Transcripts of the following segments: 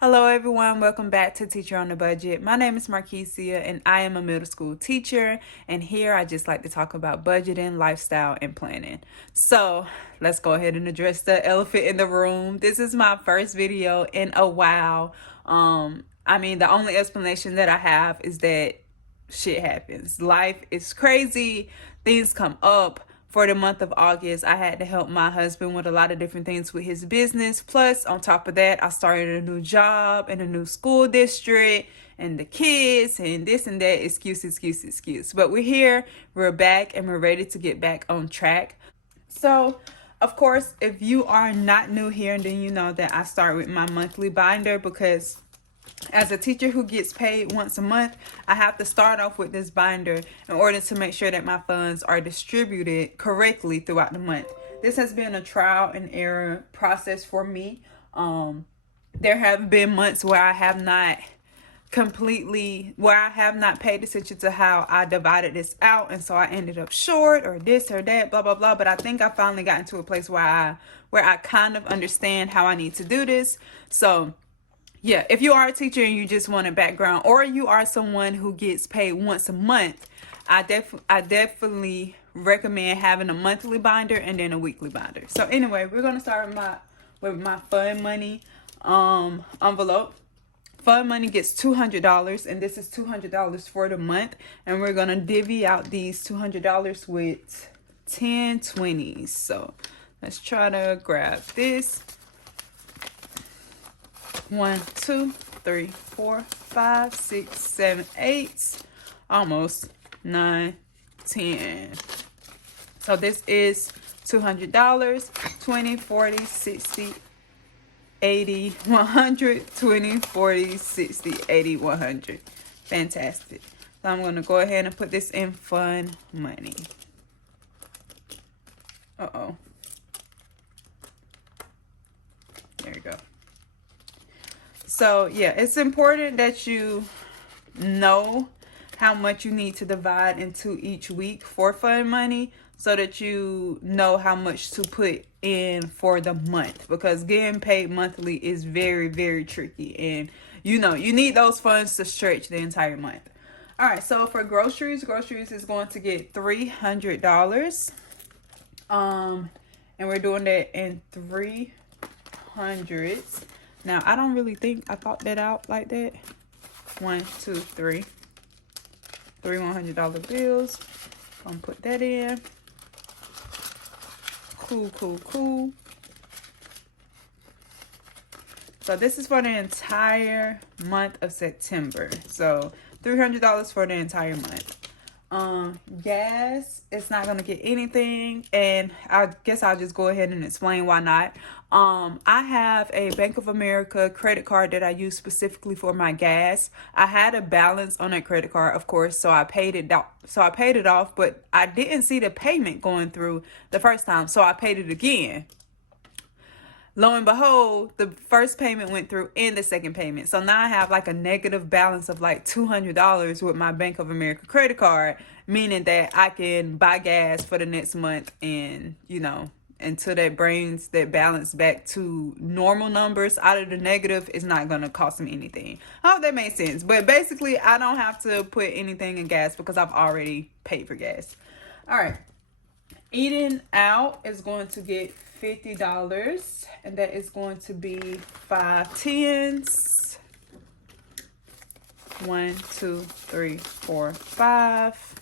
Hello everyone, welcome back to Teacher on the Budget. My name is Marquisia and I am a middle school teacher, and here I just like to talk about budgeting, lifestyle, and planning. So let's go ahead and address the elephant in the room. This is my first video in a while. The only explanation that I have is that shit happens. Life is crazy, things come up. For the month of August, I had to help my husband with a lot of different things with his business. Plus, on top of that, I started a new job in a new school district and the kids and this and that. Excuse. But we're here, we're back, and we're ready to get back on track. So, of course, if you are not new here, then you know that I start with my monthly binder because as a teacher who gets paid once a month, I have to start off with this binder in order to make sure that my funds are distributed correctly throughout the month. This has been a trial and error process for me. There have been months where I have not paid attention to how I divided this out, and so I ended up short or this or that, blah blah blah. But I think I finally got into a place where I kind of understand how I need to do this. So yeah, if you are a teacher and you just want a background, or you are someone who gets paid once a month, I definitely recommend having a monthly binder and then a weekly binder. So anyway, we're gonna start with my fund money envelope. Fund money gets $200, and this is $200 for the month, and we're gonna divvy out these $200 with 10 20s. So let's try to grab this. 1, 2, 3, 4, 5, 6, 7, 8, almost 9, 10. So this is $200, 20, 40, 60, 80, 100, 20, 40, 60, 80, 100. Fantastic. So I'm going to go ahead and put this in fund money. Uh-oh. There we go. So yeah, it's important that you know how much you need to divide into each week for fund money so that you know how much to put in for the month, because getting paid monthly is very, very tricky, and you need those funds to stretch the entire month. All right, so for groceries is going to get $300. And we're doing that in 300s. Now, I don't really think I thought that out like that. 1, 2, 3. 3 $100 bills. Gonna put that in. Cool. So this is for the entire month of September. So $300 for the entire month. Gas, it's not gonna get anything, and I guess I'll just go ahead and explain why not. I have a Bank of America credit card that I use specifically for my gas. I had a balance on that credit card, of course, so I paid it off, but I didn't see the payment going through the first time, so I paid it again. Lo and behold, the first payment went through and the second payment. So now I have like a negative balance of like $200 with my Bank of America credit card, meaning that I can buy gas for the next month, and until that brings that balance back to normal numbers out of the negative, it's not going to cost me anything. I hope that makes sense. But basically, I don't have to put anything in gas because I've already paid for gas. All right. Eating out is going to get $50, and that is going to be 5 10s. 1, 2, 3, 4, 5.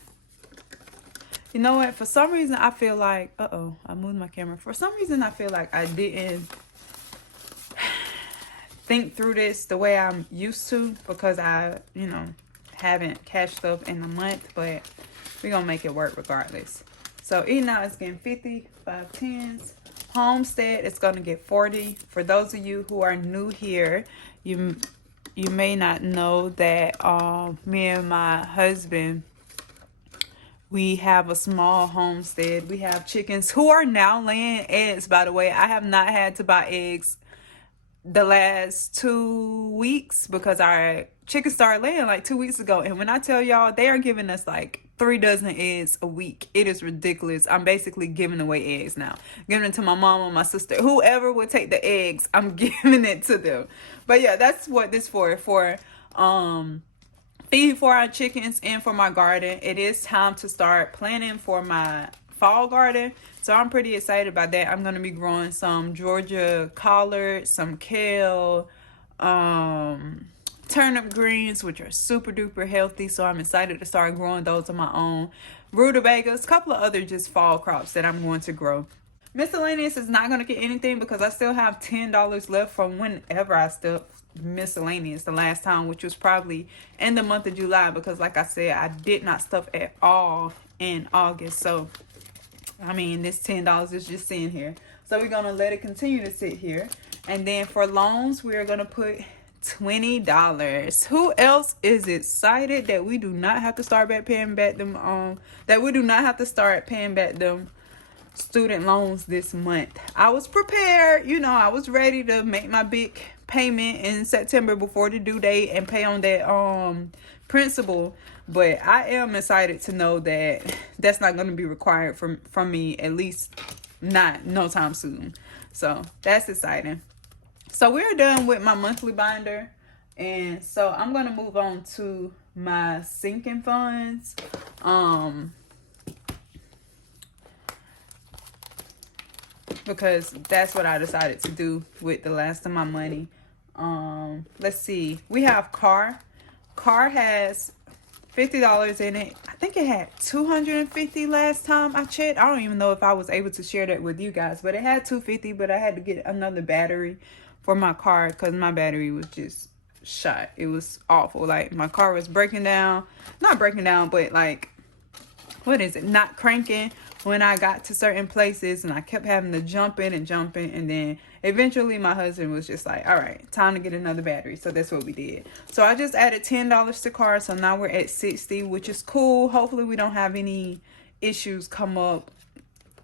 You know what? For some reason, I feel like, I moved my camera. For some reason, I feel like I didn't think through this the way I'm used to, because I, haven't cashed up in a month, but we're going to make it work regardless. So eating out is getting 50, 5 10s. Homestead is going to get 40. For those of you who are new here, you may not know that me and my husband, we have a small homestead. We have chickens who are now laying eggs, by the way. I have not had to buy eggs the last 2 weeks because our chickens started laying like 2 weeks ago. And when I tell y'all, they are giving us like 3 dozen eggs a week. It is ridiculous. I'm basically giving away eggs now. Giving it to my mom or my sister. Whoever would take the eggs, I'm giving it to them. But yeah, that's what this for feed for our chickens and for my garden. It is time to start planning for my fall garden. So I'm pretty excited about that. I'm going to be growing some Georgia collard, some kale, turnip greens, which are super duper healthy. So I'm excited to start growing those on my own. Rutabagas, a couple of other just fall crops that I'm going to grow. Miscellaneous is not going to get anything because I still have $10 left from whenever I still miscellaneous the last time, which was probably in the month of July, because like I said, I did not stuff at all in August. So I mean, this $10 is just sitting here. So we're going to let it continue to sit here. And then for loans, we're going to put $20. Who else is excited that we do not have to start back paying back them student loans this month? I was prepared. You know, I was ready to make my big payment in September before the due date and pay on that principal. But I am excited to know that that's not going to be required from me, at least not no time soon. So that's exciting. So we're done with my monthly binder. And so I'm going to move on to my sinking funds. Because that's what I decided to do with the last of my money. Let's see. We have car. Car has $50 in it. I think it had $250 last time I checked. I don't even know if I was able to share that with you guys, but it had $250, but I had to get another battery for my car because my battery was just shot. It was awful. Like, my car was breaking down. Not breaking down, but like, what is it? Not cranking when I got to certain places, and I kept having to jump in, and then eventually my husband was just like, all right, time to get another battery. So that's what we did. So I just added $10 to car, so now we're at $60, which is cool. Hopefully we don't have any issues come up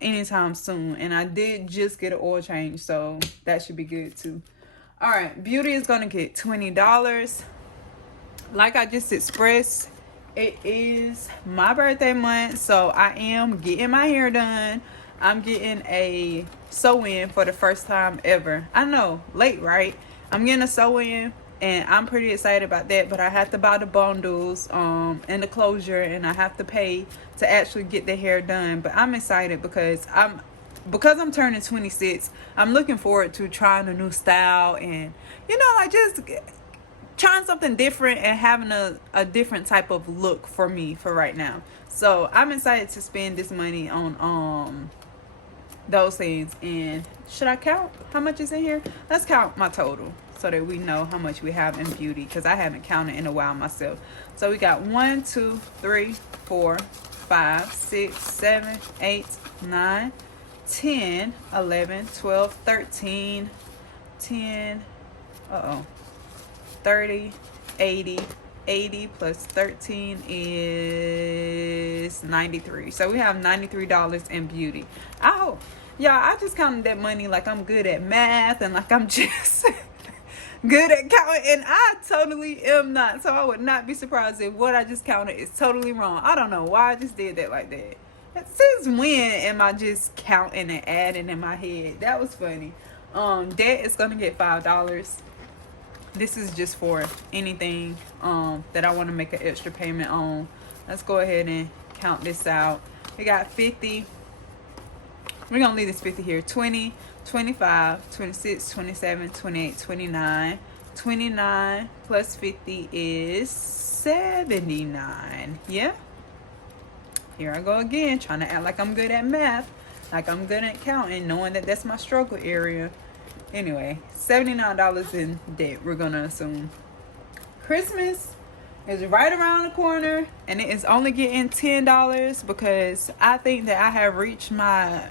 anytime soon. And I did just get an oil change, so that should be good too. All right, beauty is gonna get $20. Like I just expressed, it is my birthday month, so I am getting my hair done. I'm getting a sew-in for the first time ever. I know, late, right? I'm getting a sew-in, and I'm pretty excited about that, but I have to buy the bundles and the closure, and I have to pay to actually get the hair done. But I'm excited because I'm turning 26. I'm looking forward to trying a new style and, you know, like just trying something different and having a different type of look for me for right now. So I'm excited to spend this money on those things. And should I count how much is in here? Let's count my total so that we know how much we have in beauty, because I haven't counted in a while myself. So we got 1, 2, 3, 4, 5, 6, 7, 8, 9, 10, 11, 12, 13, 10, 30, 80 plus 13 is 93. So we have $93 in beauty. Oh, y'all, I just counted that money like I'm good at math and like I'm just good at counting, and I totally am not. So I would not be surprised if what I just counted is totally wrong. I don't know why I just did that like that. Since when am I just counting and adding in my head? That was funny. Debt is gonna get $5. This is just for anything that I want to make an extra payment on. Let's go ahead and count this out. We got 50. We're going to leave this 50 here. 20, 25, 26, 27, 28, 29. 29 plus 50 is 79. Yeah. Here I go again, trying to act like I'm good at math, like I'm good at counting, knowing that that's my struggle area. Anyway, $79 in debt, we're gonna assume. Christmas is right around the corner, and it is only getting $10 because I think that I have reached my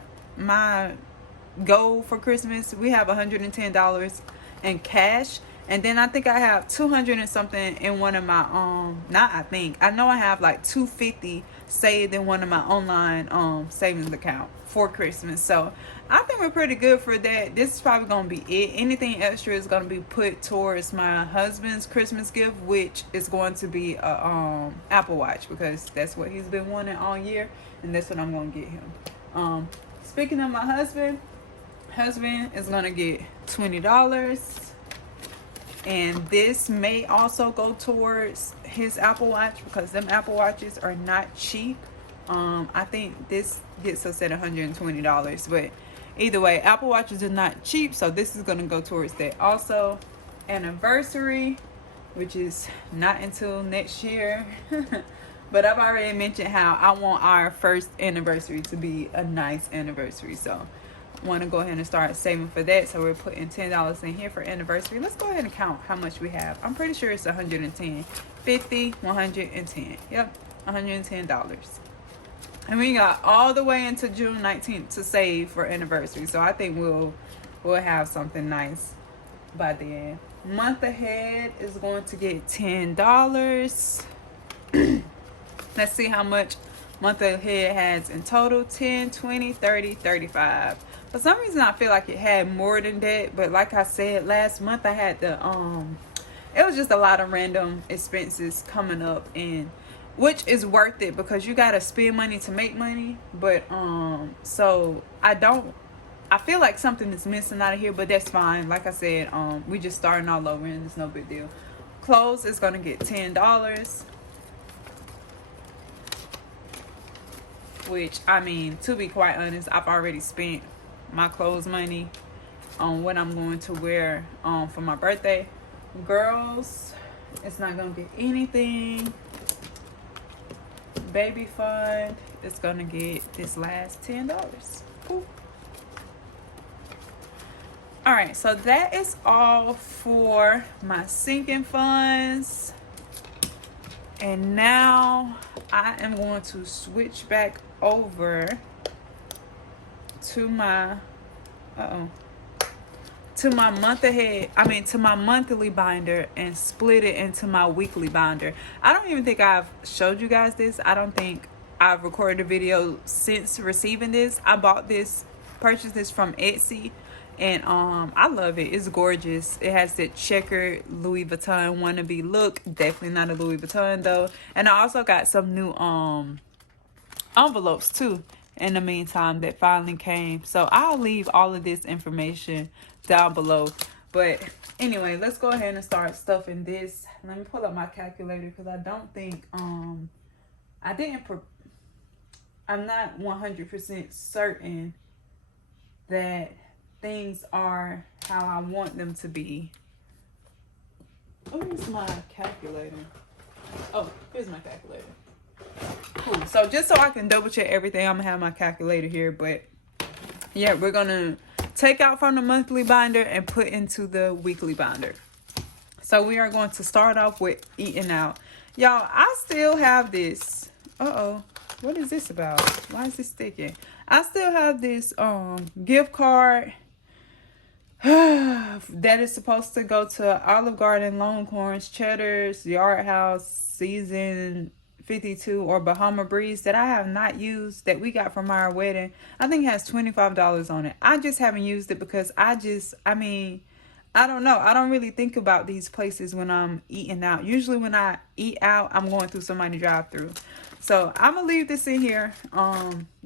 goal for Christmas. We have $110 in cash, And then I think I have 200 and something in one of my I know I have like 250 saved in one of my online savings account for Christmas. So I think we're pretty good for that. This is probably gonna be it. Anything extra is gonna be put towards my husband's Christmas gift, which is going to be a Apple Watch, because that's what he's been wanting all year, and that's what I'm gonna get him. Speaking of my husband is gonna get $20. And this may also go towards his Apple Watch, because them Apple Watches are not cheap. I think this gets us at $120. But either way, Apple Watches are not cheap, so this is going to go towards that. Also, anniversary, which is not until next year. But I've already mentioned how I want our first anniversary to be a nice anniversary. So want to go ahead and start saving for that. So we're putting $10 in here for anniversary. Let's go ahead and count how much we have. I'm pretty sure it's 110, 50, 110. Yep, $110. And we got all the way into June 19th to save for anniversary. So I think we'll have something nice by then. Month ahead is going to get $10. Let's see how much month ahead has in total. 10, 20, 30, 35. For some reason I feel like it had more than that, but like I said, last month I had the it was just a lot of random expenses coming up, and which is worth it because you gotta spend money to make money. But so I feel like something is missing out of here, but that's fine. Like I said, we just starting all over and it's no big deal. Clothes is gonna get $10. Which, I mean, to be quite honest, I've already spent my clothes money on what I'm going to wear for my birthday. Girls, it's not gonna get anything. Baby fund, it's gonna get this last $10. Ooh. All right, so that is all for my sinking funds. And now I am going to switch back over to my to my monthly binder and split it into my weekly binder. I don't even think I've showed you guys this. I don't think I've recorded a video since receiving this. I purchased this from Etsy, and I love it. It's gorgeous. It has that checkered Louis Vuitton wannabe look. Definitely not a Louis Vuitton though. And I also got some new envelopes too in the meantime that finally came. So I'll leave all of this information down below. But anyway, let's go ahead and start stuffing this. Let me pull up my calculator, because I don't think I'm not 100% certain that things are how I want them to be. Where's my calculator? Oh, here's my calculator. Cool. So just so I can double check everything, I'm gonna have my calculator here. But yeah, we're gonna take out from the monthly binder and put into the weekly binder. So we are going to start off with eating out. Y'all, I still have this. What is this about? Why is this sticking? I still have this gift card that is supposed to go to Olive Garden, Longhorns, Cheddar's, Yard House, Season 52, or Bahama Breeze, that I have not used, that we got from our wedding. I think it has $25 on it. I just haven't used it because I don't know. I don't really think about these places when I'm eating out. Usually when I eat out, I'm going through somebody's drive-through. So I'm going to leave this in here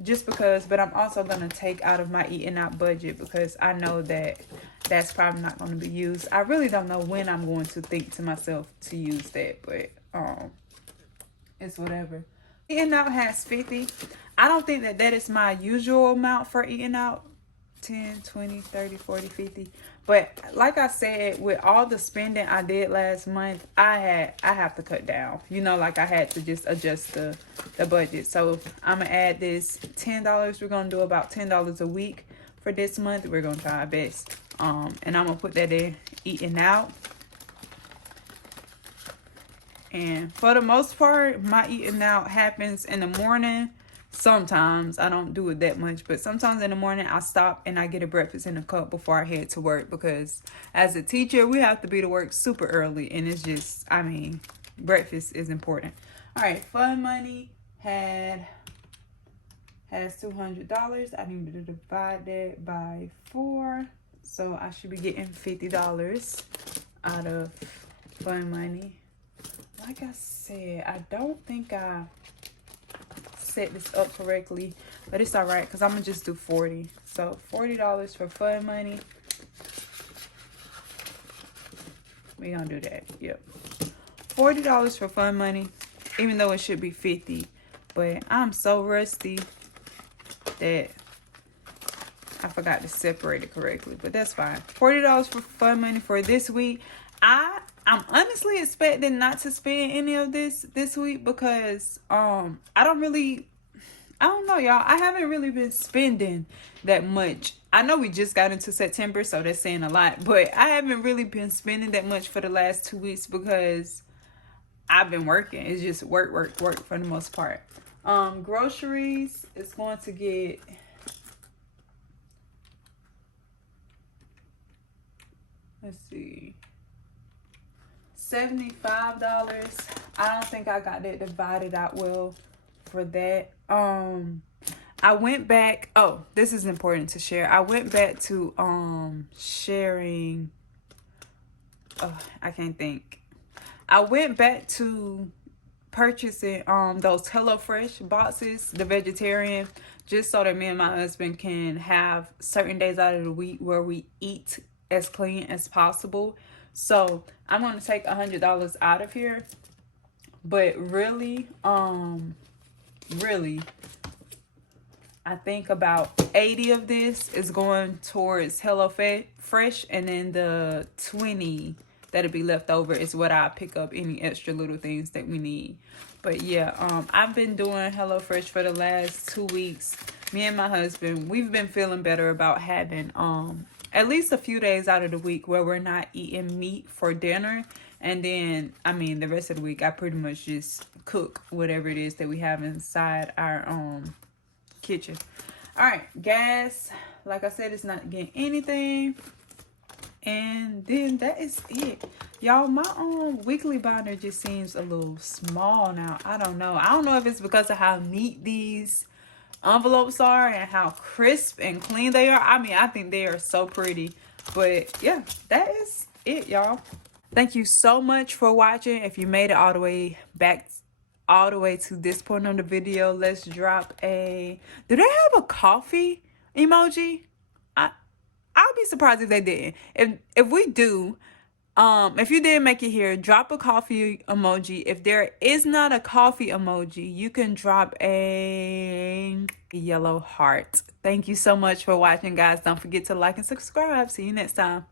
just because, but I'm also going to take out of my eating out budget because I know that that's probably not going to be used. I really don't know when I'm going to think to myself to use that, but it's whatever. Eating out has 50. I don't think that is my usual amount for eating out. 10, 20, 30, 40, 50. But like I said, with all the spending I did last month, I have to cut down. You know, like I had to just adjust the budget. So I'm going to add this $10. We're going to do about $10 a week for this month. We're going to try our best. And I'm going to put that in eating out. And for the most part, my eating out happens in the morning. Sometimes I don't do it that much, but sometimes in the morning I stop and I get a breakfast in a cup before I head to work, because as a teacher we have to be to work super early, and it's just, I mean, breakfast is important. All right, fun money has $200. I need to divide that by 4, so I should be getting $50 out of fun money. Like I said, I don't think I set this up correctly, but it's all right because I'm gonna just do 40. So $40 for fun money. We gonna do that. Yep, $40 for fun money, even though it should be 50. But I'm so rusty that I forgot to separate it correctly, but that's fine. $40 for fun money for this week. I'm honestly expecting not to spend any of this week, because I don't know, y'all. I haven't really been spending that much. I know we just got into September, so that's saying a lot, but I haven't really been spending that much for the last 2 weeks because I've been working. It's just work for the most part. Groceries is going to get, let's see, $75. I don't think I got that divided out well for that. I went back, oh, this is important to share. I went back to sharing, I can't think. I went back to purchasing those HelloFresh boxes, the vegetarian, just so that me and my husband can have certain days out of the week where we eat as clean as possible. So I'm going to take $100 out of here, but really, I think about 80 of this is going towards HelloFresh, and then the 20 that'll be left over is what I pick up any extra little things that we need. But yeah, I've been doing HelloFresh for the last 2 weeks. Me and my husband, we've been feeling better about having at least a few days out of the week where we're not eating meat for dinner. And then, I mean, the rest of the week, I pretty much just cook whatever it is that we have inside our kitchen. All right, gas, like I said, it's not getting anything. And then that is it. Y'all, my weekly binder just seems a little small now. I don't know if it's because of how neat these envelopes are and how crisp and clean they are. I mean, I think they are so pretty. But yeah, that is it, y'all. Thank you so much for watching. If you made it all the way to this point of the video, let's drop a, do they have a coffee emoji? I'll be surprised if they didn't. If we do, if you didn't make it here, drop a coffee emoji. If there is not a coffee emoji, you can drop a yellow heart. Thank you so much for watching, guys. Don't forget to like and subscribe. See you next time.